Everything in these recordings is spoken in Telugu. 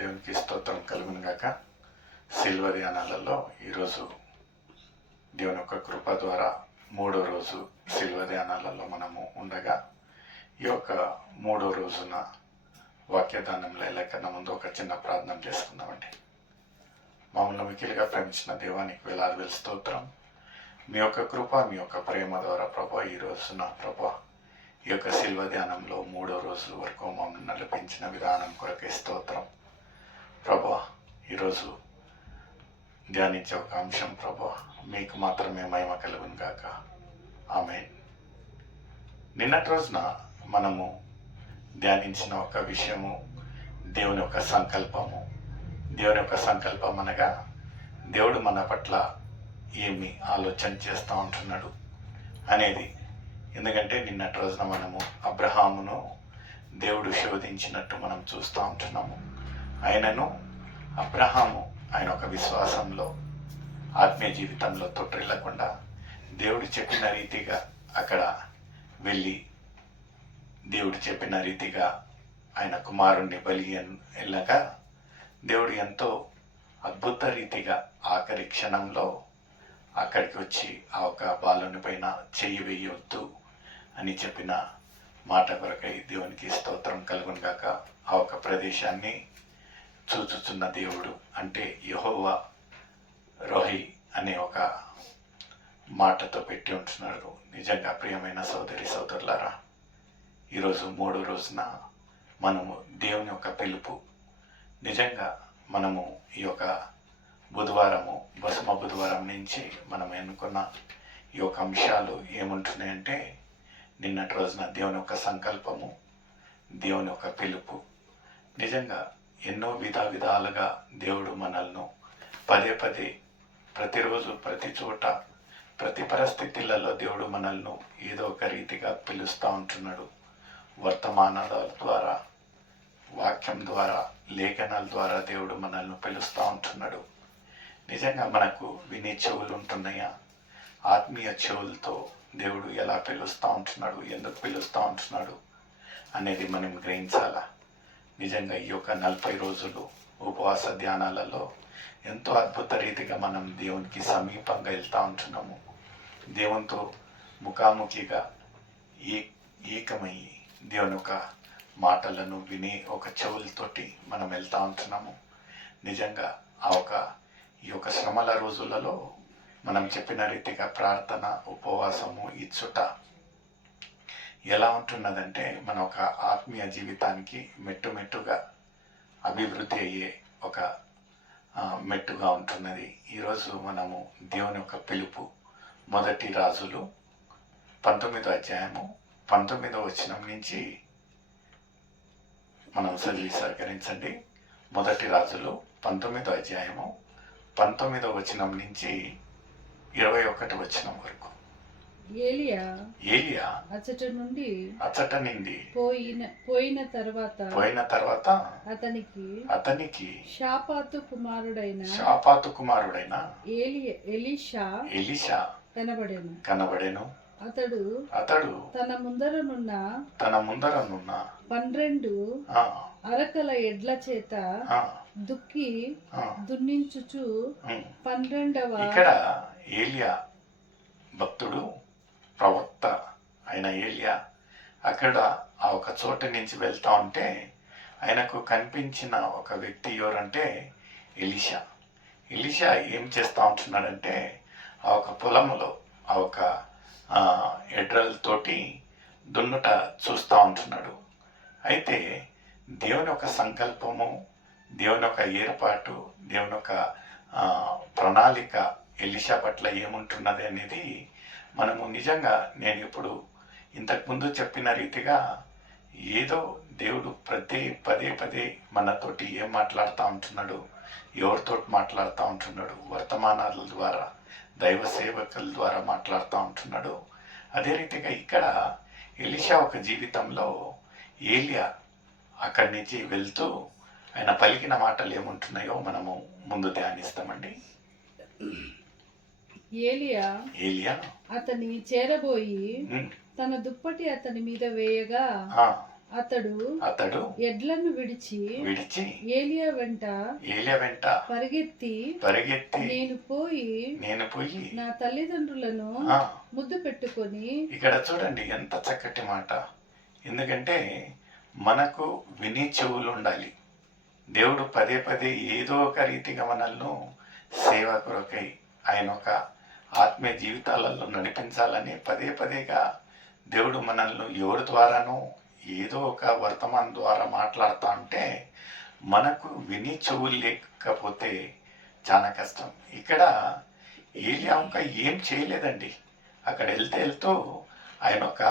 దేవునికి స్తోత్రం కలుగును గాక. శిల్వ ధ్యానాలలో ఈరోజు దేవుని యొక్క కృప ద్వారా 3వ రోజు శిల్వ ధ్యానాలలో మనము ఉండగా, ఈ యొక్క 3వ రోజున వాక్యదానంలో వెళ్ళకన్నా ముందు ఒక చిన్న ప్రార్థన చేసుకుందామండి. మమ్మల్ని మిక్కిలిగా ప్రేమించిన దేవానికి వేలాది స్తోత్రం. మీ యొక్క కృప, మీ యొక్క ప్రేమ ద్వారా ప్రభా ఈ రోజున ప్రభా ఈ యొక్క శిల్వ ధ్యానంలో 3వ రోజు వరకు మమ్మల్ని నడిపించిన విధానం కొరకే స్తోత్రం ప్రభా. ఈరోజు ధ్యానించే ఒక అంశం ప్రభా, మీకు మాత్రమే మహిమ కలుగును గాక. ఆమేన్. నిన్నటి రోజున మనము ధ్యానించిన ఒక విషయము దేవుని యొక్క సంకల్పము. దేవుని యొక్క సంకల్పం అనగా దేవుడు మన పట్ల ఏమి ఆలోచన చేస్తూ ఉంటున్నాడు అనేది. ఎందుకంటే నిన్నటి రోజున మనము అబ్రహామును దేవుడు శోధించినట్టు మనం చూస్తూ ఉంటున్నాము. ఆయనను అబ్రహాము ఆయన ఒక విశ్వాసంలో, ఆత్మీయ జీవితంలో తొట్టిల్లకుండా దేవుడు చెప్పిన రీతిగా అక్కడ వెళ్ళి దేవుడు చెప్పిన రీతిగా ఆయన కుమారుణ్ణి బలి వెళ్ళగా దేవుడు ఎంతో అద్భుత రీతిగా ఆఖరి క్షణంలో అక్కడికి వచ్చి ఆ ఒక బాలుని పైన చెయ్యి వేయొద్దు అని చెప్పిన మాట కొరకై దేవునికి స్తోత్రం కలుగును గాక. ఆ ఒక ప్రదేశాన్ని చూచుచున్న దేవుడు అంటే యెహోవా రోహి అనే ఒక మాటతో పెట్టి ఉంటున్నాడు. నిజంగా ప్రియమైన సోదరి సోదరులారా, ఈరోజు 3వ రోజున మనము దేవుని యొక్క పిలుపు, నిజంగా మనము ఈ యొక్క బుధవారము బసుమ బుధవారం నుంచి మనం ఎన్నుకున్న ఈ యొక్క అంశాలు ఏముంటున్నాయంటే, నిన్నటి రోజున దేవుని యొక్క సంకల్పము, దేవుని యొక్క పిలుపు. నిజంగా ఎన్నో విధాలుగా దేవుడు మనల్ని పదే పదే ప్రతిరోజు ప్రతి చోట ప్రతి పరిస్థితులలో దేవుడు మనల్ని ఏదో ఒక రీతిగా పిలుస్తూ ఉంటున్నాడు. వర్తమానాల ద్వారా, వాక్యం ద్వారా, లేఖనాల ద్వారా దేవుడు మనల్ని పిలుస్తూ ఉంటున్నాడు. నిజంగా మనకు వినే చెవులు ఉంటున్నాయా? ఆత్మీయ చెవులతో దేవుడు ఎలా పిలుస్తూ ఉంటున్నాడు, ఎందుకు పిలుస్తూ ఉంటున్నాడు అనేది మనం గ్రహించాలా. నిజంగా ఈ యొక్క 40 రోజులు ఉపవాస ధ్యానాలలో ఎంతో అద్భుత రీతిగా మనం దేవునికి సమీపంగా వెళ్తూ ఉంటున్నాము. దేవునితో ముఖాముఖిగా ఏకమయ్యి దేవుని యొక్క మాటలను విని ఒక చెవులతోటి మనం వెళ్తూ ఉంటున్నాము. నిజంగా ఈ యొక్క శ్రమల రోజులలో మనం చెప్పిన రీతిగా ప్రార్థన, ఉపవాసము ఇచ్చుట ఎలా ఉంటున్నదంటే మన ఒక ఆత్మీయ జీవితానికి మెట్టుగా అభివృద్ధి అయ్యే ఒక మెట్టుగా ఉంటున్నది. ఈరోజు మనము దేవుని యొక్క పిలుపు, 1 రాజులు 19వ అధ్యాయము 19వ వచనం నుంచి మనం చదివి సహకరించండి. 1 రాజులు 19వ అధ్యాయము 19వ వచనం నుంచి 21వ వచనం వరకు. ఏలియా అచ్చట నుండి పోయిన తర్వాత అతనికి షాపాతు కుమారుడైన ఎలీషా కనబడెను. అతడు తన ముందరనున్న 12 అరకల ఎడ్ల చేత దున్నించుచు 12వ. ఇక్కడ ఏలియా భక్తుడు, ప్రవక్త అయిన ఏలియా అక్కడ ఆ ఒక చోట నుంచి వెళ్తా ఉంటే ఆయనకు కనిపించిన ఒక వ్యక్తి ఎవరంటే ఎలీషా ఏం చేస్తూ ఉంటున్నాడంటే ఆ ఒక పొలములో ఆ ఒక ఎడ్రలతోటి దున్నుట చూస్తూ ఉంటున్నాడు. అయితే దేవుని యొక్క సంకల్పము, దేవుని యొక్క ఏర్పాటు, దేవుని యొక్క ప్రణాళిక ఎలీషా పట్ల ఏముంటున్నది అనేది మనము నిజంగా, నేను ఇప్పుడు ఇంతకుముందు చెప్పిన రీతిగా ఏదో దేవుడు పదే మనతోటి ఏం మాట్లాడుతూ ఉంటున్నాడు, ఎవరితో మాట్లాడుతూ ఉంటున్నాడు, వర్తమానాల ద్వారా, దైవ సేవకుల ద్వారా మాట్లాడుతూ ఉంటున్నాడు. అదే రీతిగా ఇక్కడ ఎలీషా ఒక జీవితంలో ఏలియా అక్కడి నుంచి వెళ్తూ ఆయన పలికిన మాటలు ఏముంటున్నాయో మనము ముందు ధ్యానిస్తామండి. ఏలియా అతని చేరబోయి తన దుప్పటి అతని మీద వేయగా అతడు ఎడ్లను విడిచి ఏలియా వెంట పరిగెత్తి నేను పోయి నా తల్లిదండ్రులను ముద్దు పెట్టుకొని. ఇక్కడ చూడండి ఎంత చక్కటి మాట. ఎందుకంటే మనకు విని చెవులు ఉండాలి. దేవుడు పదే పదే ఏదో ఒక రీతిగా మనల్ని సేవ కొరకై ఆయన ఒక ఆత్మీయ జీవితాలలో నడిపించాలని పదే పదేగా దేవుడు మనల్ని ఎవరి ద్వారానో ఏదో ఒక వర్తమానం ద్వారా మాట్లాడుతూ ఉంటే మనకు విని చెవులు లేకపోతే చాలా కష్టం. ఇక్కడ ఏలియా ఇంకా ఏం చేయలేదండి. అక్కడ వెళ్తూ ఆయన ఒక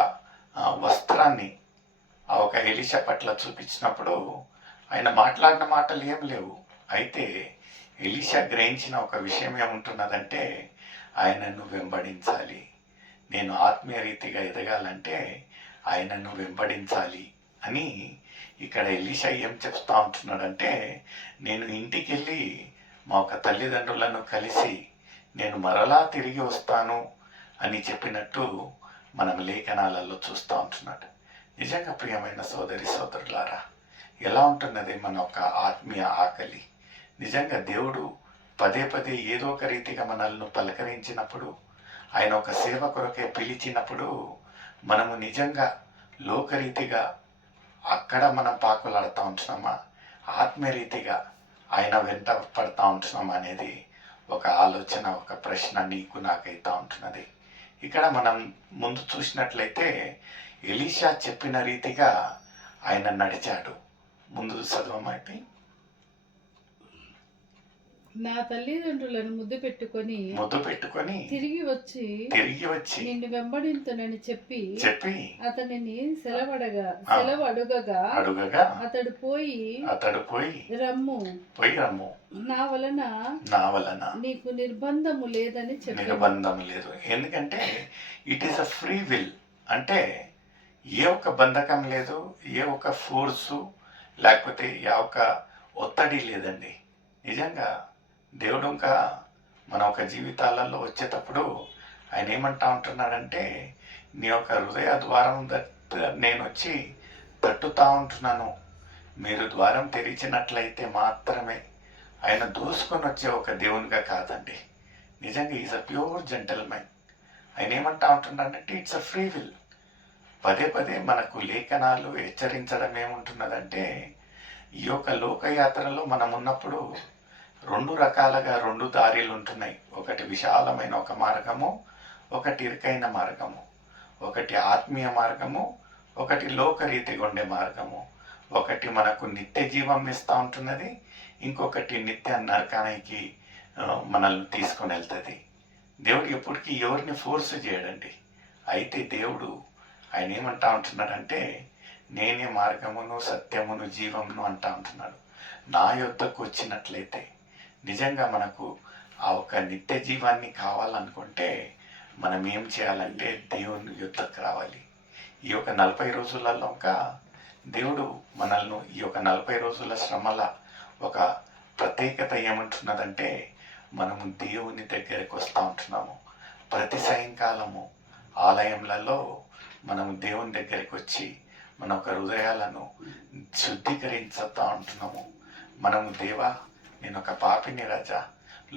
వస్త్రాన్ని ఆ ఒక ఎలీషా పట్ల చూపించినప్పుడు ఆయన మాట్లాడిన మాటలు ఏం లేవు. అయితే ఎలీషా గ్రహించిన ఒక విషయం ఏముంటున్నదంటే ఆయనను వెంబడించాలి. నేను ఆత్మీయ రీతిగా ఎదగాలంటే ఆయనను వెంబడించాలి అని ఇక్కడ ఎలీషా ఏం చెప్తా ఉంటున్నాడంటే, నేను ఇంటికి వెళ్ళి మా ఒక తల్లిదండ్రులను కలిసి నేను మరలా తిరిగి వస్తాను అని చెప్పినట్టు మనం లేఖనాలలో చూస్తూ ఉంటున్నాడు. నిజంగా ప్రియమైన సోదరి సోదరులారా, ఎలా ఉంటున్నది మన ఒక ఆత్మీయ ఆకలి. నిజంగా దేవుడు పదే పదే ఏదో ఒక రీతిగా మనల్ని పలకరించినప్పుడు, ఆయన ఒక సేవ కొరకే పిలిచినప్పుడు మనము నిజంగా లోకరీతిగా అక్కడ మనం పాకులాడుతూ ఉంటున్నామా, ఆత్మీయ రీతిగా ఆయన వెంట పడతా ఉంటున్నామా అనేది ఒక ఆలోచన, ఒక ప్రశ్న నీకు నాకైతా ఉంటున్నది. ఇక్కడ మనం ముందు చూసినట్లయితే ఎలీషా చెప్పిన రీతిగా ఆయన నడిచాడు. ముందు చదవమైతే నా తల్లిదండ్రులను ముద్దు పెట్టుకొని తిరిగి వచ్చి నిన్ను వెంబడింతునని చెప్పి అతనిని సెలవు అడుగగా అతడు పోయి రమ్ము నా వలన నీకు నిర్బంధము లేదని చెప్పి. నిర్బంధం లేదు, ఎందుకంటే it is a free will. అంటే ఏ ఒక్క బంధకం లేదు, ఏ ఒక్క ఫోర్సు లేకపోతే ఏ ఒక్క ఒత్తిడి లేదండి. నిజంగా దేవుడు ఇంకా మన ఒక జీవితాలలో వచ్చేటప్పుడు ఆయన ఏమంటా ఉంటున్నాడంటే, నీ యొక్క హృదయ ద్వారం నేను వచ్చి తట్టుతా ఉంటున్నాను, మీరు ద్వారం తెరిచినట్లయితే మాత్రమే. ఆయన దూసుకొని వచ్చే ఒక దేవునిగా కాదండి. నిజంగా ఈజ్ అ ప్యూర్ జెంటల్మెన్. ఆయన ఏమంటా ఉంటున్నాడంటే ఇట్స్ అ ఫ్రీ విల్. పదే పదే మనకు లేఖనాలు హెచ్చరించడం ఏముంటున్నదంటే, ఈ యొక్క లోకయాత్రలో మనం ఉన్నప్పుడు రెండు రకాలుగా రెండు దారిలు ఉంటున్నాయి. ఒకటి విశాలమైన ఒక మార్గము, ఒకటి ఇరుకైన మార్గము. ఒకటి ఆత్మీయ మార్గము, ఒకటి లోకరీతిగా ఉండే మార్గము. ఒకటి మనకు నిత్య జీవం ఇస్తూ ఉంటున్నది, ఇంకొకటి నిత్య నరకానికి మనల్ని తీసుకొని వెళ్తుంది. దేవుడు ఎప్పటికీ ఎవరిని ఫోర్స్ చేయడండి. అయితే దేవుడు ఆయన ఏమంటా ఉంటున్నాడంటే, నేనే మార్గమును సత్యమును జీవమును అంటా ఉంటున్నాడు. నా యొద్దకు వచ్చినట్లయితే నిజంగా మనకు ఆ ఒక నిత్య జీవాన్ని కావాలనుకుంటే మనం ఏం చేయాలంటే దేవుని యొద్దకు రావాలి. ఈ యొక్క 40 రోజులలో ఇంకా దేవుడు మనల్ని ఈ యొక్క 40 రోజుల శ్రమల ఒక ప్రత్యేకత ఏమంటున్నదంటే, మనము దేవుని దగ్గరికి వస్తూ ఉంటున్నాము. ప్రతి సాయంకాలము ఆలయంలలో మనము దేవుని దగ్గరికి వచ్చి మన ఒక హృదయాలను శుద్ధీకరించుతూ ఉంటున్నాము. మనము దేవా, నేను ఒక పాపిని రాజా,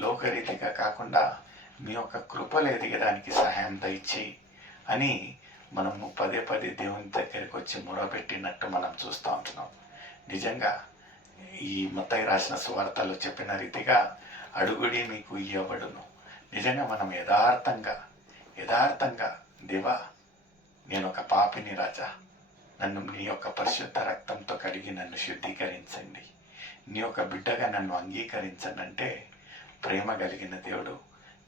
లోకరీతిగా కాకుండా మీ యొక్క కృపలు ఎదిగడానికి సహాయం దయచి అని మనము పదే పదే దేవుని దగ్గరికి వచ్చి మొరపెట్టినట్టు మనం చూస్తూ ఉంటున్నాం. నిజంగా ఈ మత్తయి రాసిన సువార్తలో చెప్పిన రీతిగా అడుగుడి మీకు ఇవ్వబడును. నిజంగా మనం యథార్థంగా దేవా, నేను ఒక పాపిని రాజా, నన్ను నీ యొక్క పరిశుద్ధ రక్తంతో కడిగి నన్ను శుద్ధీకరించండి, నీ యొక్క బిడ్డగా నన్ను అంగీకరించండి అంటే ప్రేమ కలిగిన దేవుడు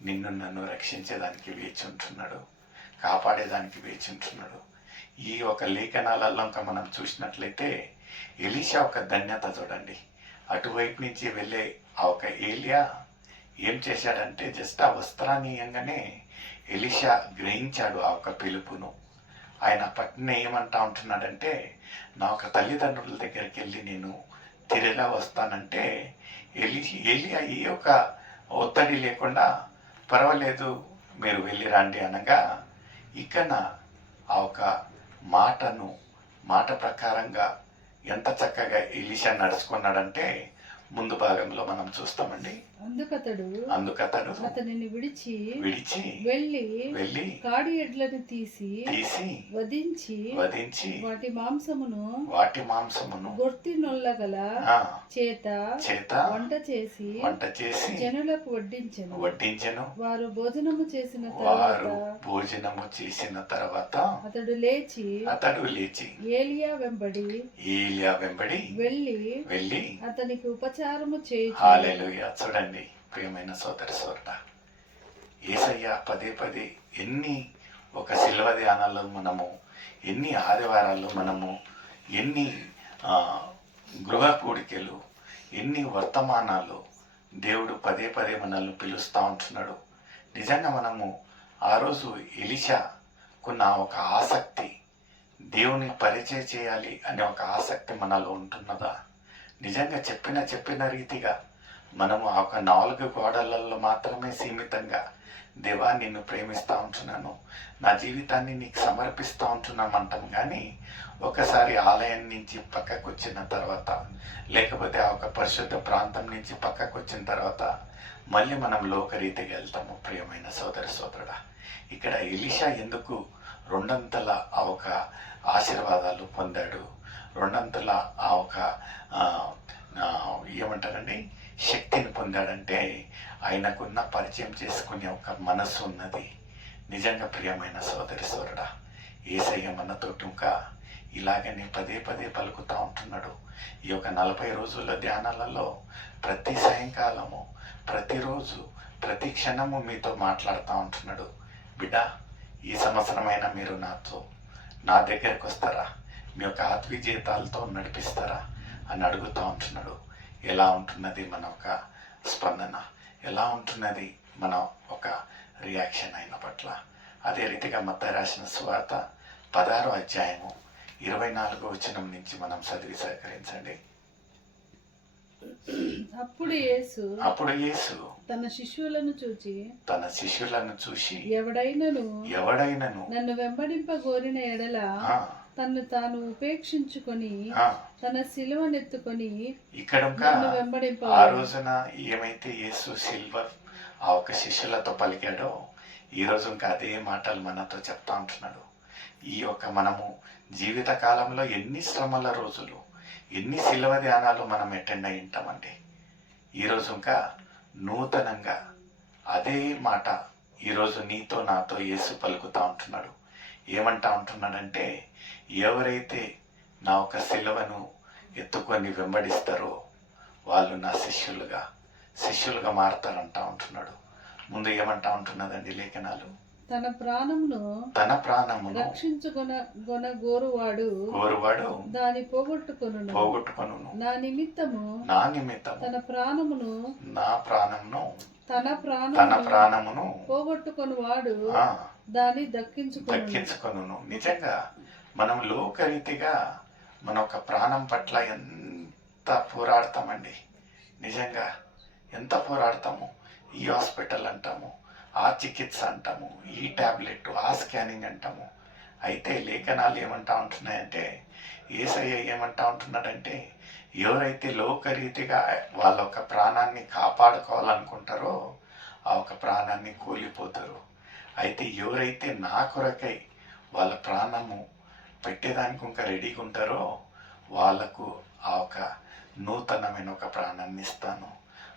నిన్ను నన్ను రక్షించేదానికి వేచి ఉంటున్నాడు, కాపాడేదానికి వేచి ఉంటున్నాడు. ఈ ఒక లేఖనాలలో ఇంకా మనం చూసినట్లయితే ఎలీషా ఒక ధన్యత చూడండి. అటువైపు నుంచి వెళ్ళే ఆ ఒక ఏలియా ఏం చేశాడంటే, జస్ట్ ఆ వస్త్రాన్ని ఇయ్యంగానే ఎలీషా గ్రహించాడు ఆ ఒక పిలుపును. ఆయన పట్టిన ఏమంటా ఉంటున్నాడంటే, నా ఒక తల్లిదండ్రుల దగ్గరికి వెళ్ళి నేను తిరిగా వస్తానంటే ఏలియా ఏ ఒక ఒత్తిడి లేకుండా పర్వాలేదు మీరు వెళ్ళి రండి అనగా, ఇకన ఆ ఒక మాటను మాట ప్రకారంగా ఎంత చక్కగా ఎలీషా నడుచుకున్నాడంటే ముందు భాగంలో మనం చూస్తామండి. అందుకతడు అతనిని విడిచి విడిచి వెళ్ళి కాడి ఎడ్లను తీసి వధించి వాటి మాంసమును గొర్తి నొల్లగల చేత వంట చేసి జనులకు వడ్డించెను. వారు భోజనము చేసిన తర్వాత అతడు లేచి ఏలియా వెంబడి వెళ్ళి అతనికి ఉపచారము చేయుచు. హల్లెలూయా. చూడండి ప్రియమైన సోదరి యేసయ్య పదే ఎన్ని ఒక శిల్వ ధ్యానాల్లో మనము, ఎన్ని ఆదివారాల్లో మనము, ఎన్ని గృహ కూడికలు, ఎన్ని వర్తమానాలు దేవుడు పదే మనల్ని పిలుస్తూ ఉంటున్నాడు. నిజంగా మనము ఆ రోజు ఎలీషాకున్న ఒక ఆసక్తి, దేవుని పరిచయం చేయాలి అనే ఒక ఆసక్తి మనలో ఉంటున్నదా? నిజంగా చెప్పిన రీతిగా మనము ఆ ఒక 4 గోడలలో మాత్రమే సీమితంగా, దేవా నిన్ను ప్రేమిస్తూ ఉంటున్నాను, నా జీవితాన్ని నీకు సమర్పిస్తూ ఉంటున్నామంటాం. కానీ ఒకసారి ఆలయం నుంచి పక్కకు వచ్చిన తర్వాత, లేకపోతే ఆ ఒక పరిశుద్ధ ప్రాంతం నుంచి పక్కకు వచ్చిన తర్వాత మళ్ళీ మనం లోకరీతిగా వెళ్తాము. ప్రియమైన సోదరుడా, ఇక్కడ ఎలీషా ఎందుకు 2 ఆ ఒక ఆశీర్వాదాలు పొందాడు, 2 ఆ ఒక ఏమంటారండి శక్తిని పొందాడంటే ఆయనకున్న పరిచయం చేసుకునే ఒక మనస్సు ఉన్నది. నిజంగా ప్రియమైన సోదరుడా, యేసయ్య మనతోటి ఇంకా ఇలాగనే పదే పలుకుతూ ఉంటున్నాడు. ఈ యొక్క 40 రోజుల ధ్యానాలలో ప్రతి సాయంకాలము, ప్రతిరోజు, ప్రతి క్షణము మీతో మాట్లాడుతూ ఉంటున్నాడు. బిడ్డ, ఈ సంవత్సరమైనా మీరు నా దగ్గరకు వస్తారా, మీ యొక్క ఆత్మీయ జీవితాలతో నడిపిస్తారా అని అడుగుతూ ఉంటున్నాడు. ఎలా ఉంటున్నది మన ఒక స్పందన, ఎలా ఉంటున్నది మన ఒక రియాక్షన్ ఆయన పట్ల? అదే రీతిగా మత్తయి రాసిన సువార్త 16వ అధ్యాయము 24వ వచనం నుంచి మనం చదివి సహకరించండి. అప్పుడు యేసు తన శిష్యులను చూచి ఎవడైనను నన్ను వెంబడింపగోరిన ఎడల తన్ను తాను ఉపేక్షించుకొని తన సిలువనెత్తుకొని ఇక్కడ వెంబడింప. ఆ రోజున ఏమైతే యేసు సిల్వ ఆ ఒక శిష్యులతో పలికాడో, ఈ రోజు ఇంకా అదే మాటలు మనతో చెప్తా ఉంటున్నాడు. ఈ యొక్క మనము జీవిత కాలంలో ఎన్ని శ్రమల రోజులు, ఎన్ని శిల్వ ధ్యానాలు మనం అటెండ్ అయి ఉంటామండి. ఈరోజు ఇంకా నూతనంగా అదే మాట ఈరోజు నీతో నాతో యేసు పలుకుతూ ఉంటున్నాడు. ఏమంటా ఉంటున్నాడంటే, ఎవరైతే నా ఒక శిలువను ఎత్తుకొని వెంబడిస్తారో వాళ్ళు నా శిష్యులుగా మారతారంటా ఉంటున్నాడు. ముందు ఏమంటా ఉంటున్నదండి లేఖనాలు? తన ప్రాణమును గోరువాడు దాని పోగొట్టుకొను. నా నిమిత్తము తన ప్రాణమును పోగొట్టుకొని వాడు దాన్ని దక్కించుకొను. నిజంగా మనం లోకరీతిగా మన ఒక ప్రాణం పట్ల ఎంత పోరాడతామండి. నిజంగా ఎంత పోరాడతాము. ఈ హాస్పిటల్ అంటాము, ఆ చికిత్స అంటాము, ఈ ట్యాబ్లెట్, ఆ స్కానింగ్ అంటాము. అయితే లేఖనాలు ఏమంటా ఉంటున్నాయంటే, యేసయ్య ఏమంటా ఉంటున్నాడంటే, ఎవరైతే లోకరీతిగా వాళ్ళ ఒక ప్రాణాన్ని కాపాడుకోవాలనుకుంటారో ఆ ఒక ప్రాణాన్ని కోల్పోతారు. అయితే ఎవరైతే నా కొరకై వాళ్ళ ప్రాణము పెట్టేదానికి ఇంకా రెడీగా ఉంటారో వాళ్ళకు ఆ ఒక నూతనమైన ఒక ప్రాణాన్ని ఇస్తాను,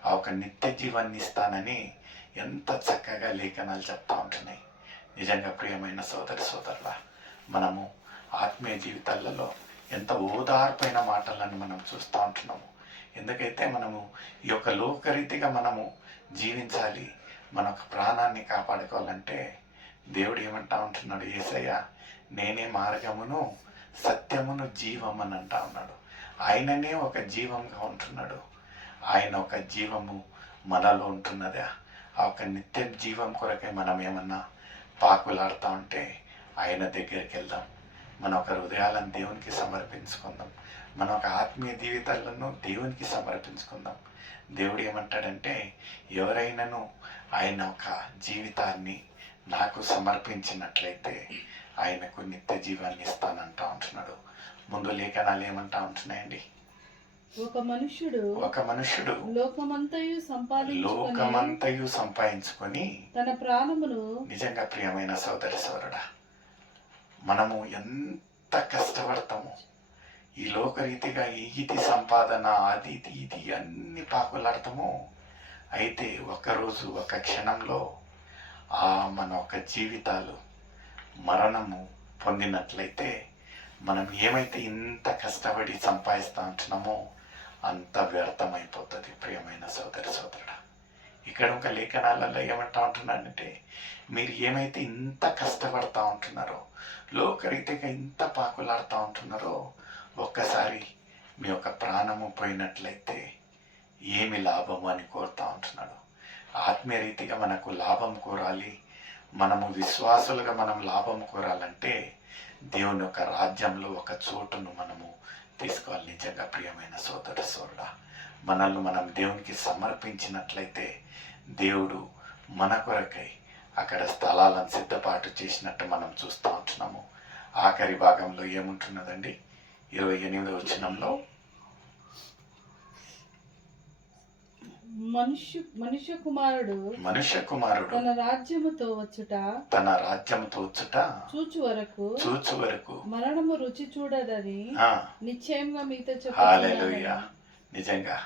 ఆ ఒక నిత్య జీవాన్ని ఇస్తానని ఎంత చక్కగా లేఖనాలు చెప్తా ఉంటున్నాయి. నిజంగా ప్రియమైన సోదరులా, మనము ఆత్మీయ జీవితాలలో ఎంత ఓదార్పైన మాటలను మనం చూస్తూ ఉంటున్నాము. ఎందుకైతే మనము ఈ యొక్క లోకరీతిగా మనము జీవించాలి, మన ఒక ప్రాణాన్ని కాపాడుకోవాలంటే దేవుడు ఏమంటా ఉంటున్నాడు? యేసయ్య నేనే మార్గమును సత్యమును జీవం అని అంటా ఉన్నాడు. ఆయననే ఒక జీవంగా ఉంటున్నాడు. ఆయన ఒక జీవము మనలో ఉంటున్నదా? ఆ ఒక నిత్య జీవం కొరకై మనం ఏమన్నా పాకులాడుతూ ఉంటే ఆయన దగ్గరికి వెళ్దాం. మన ఒక హృదయాలను దేవునికి సమర్పించుకుందాం. మన ఒక ఆత్మీయ జీవితాలను దేవునికి సమర్పించుకుందాం. దేవుడు ఏమంటాడంటే, ఎవరైనాను ఆయన ఒక జీవితాన్ని నాకు సమర్పించినట్లయితే ఆయనకు నిత్య జీవాన్ని ఇస్తానంటా ఉంటున్నాడు. ముందు లేఖనాలు ఏమంటా ఉంటున్నాయండి? ఒక మనుష్యుడు లోకమంతయు సంపాదించుకొని తన ప్రాణమును. నిజంగా ప్రియమైన సోదరి సోదరుడా, మనము ఎంత కష్టపడతాము ఈ లోకరీతిగా, ఇది సంపాదన, అది ఇది అన్ని పాకులాడతాము. అయితే ఒకరోజు ఒక క్షణంలో మన ఒక జీవితాలు మరణము పొందినట్లయితే మనం ఏమైతే ఇంత కష్టపడి సంపాదిస్తూ ఉంటున్నామో అంత వ్యర్థమైపోతుంది. ప్రియమైన సోదరి సోదరుడా, ఇక్కడ ఒక లేఖనాలలో ఏమంటా ఉంటున్నానంటే, మీరు ఏమైతే ఇంత కష్టపడతా ఉంటున్నారో, లోకరీతిగా ఇంత పాకులాడుతూ ఉంటున్నారో, ఒక్కసారి మీ యొక్క ప్రాణము పోయినట్లయితే ఏమి లాభము అని కోరుతూ ఉంటున్నాడు. ఆత్మీయ రీతిగా మనకు లాభం కోరాలి, మనము విశ్వాసులుగా మనం లాభం కోరాలంటే దేవుని యొక్క రాజ్యంలో ఒక చోటును మనము తీసుకోవాలి. నిజంగా ప్రియమైన సోదర సోదరుడా, మనల్ని మనం దేవునికి సమర్పించినట్లయితే దేవుడు మన కొరకై అక్కడ స్థలాలను సిద్ధపాటు చేసినట్టు మనం చూస్తూ ఉంటున్నాము. ఆఖరి భాగంలో ఏముంటున్నదండి? 28వ వచనంలో, మనుష్య కుమారుడు తన రాజ్యముతో వచ్చుట చూచు వరకు మరణము రుచి చూడదని నిశ్చయంగా మీతో హల్లెలూయా. నిజంగా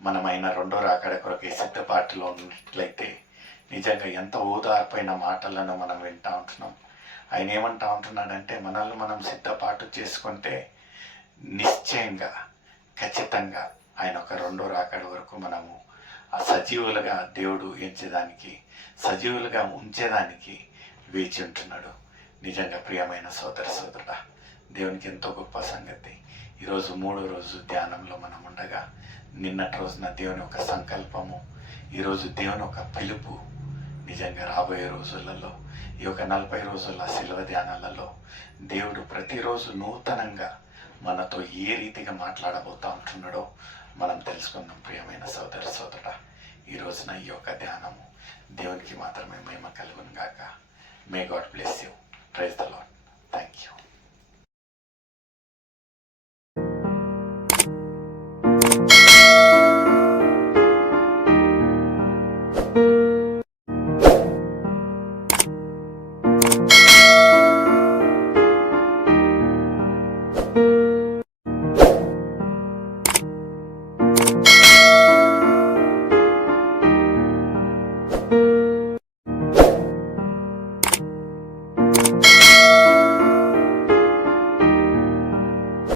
మనమైన రెండో రాకడ కొరకే సిద్ధపాటులో ఉన్నట్లయితే నిజంగా ఎంత ఓదార్పైన మాటలను మనం వింటా ఉంటున్నాం. ఆయన ఏమంటా ఉంటున్నాడంటే, మనల్ని మనం సిద్ధపాటు చేసుకుంటే నిశ్చయంగా ఖచ్చితంగా ఆయన ఒక రెండో రాకడ వరకు మనము సజీవులుగా దేవుడు సజీవులుగా ఉంచేదానికి వేచి ఉంటున్నాడు. నిజంగా ప్రియమైన సోదర సోదరుడా, దేవునికి ఎంతో గొప్ప సంగతి. ఈరోజు 3వ రోజు ధ్యానంలో మనం ఉండగా, నిన్నటి రోజున దేవుని ఒక సంకల్పము, ఈరోజు దేవుని ఒక పిలుపు. నిజంగా రాబోయే రోజులలో ఈ యొక్క 40 రోజుల శిలువ ధ్యానాలలో దేవుడు ప్రతిరోజు నూతనంగా మనతో ఏ రీతిగా మాట్లాడబోతా ఉంటున్నాడో మనం తెలుసుకుందాం. ప్రియమైన సోదర సోదరుడా, ఈ రోజున ఈ యొక్క ధ్యానము దేవునికి మాత్రమే మహిమ కలుగును గాక. May God bless you. Praise the Lord. Thank you.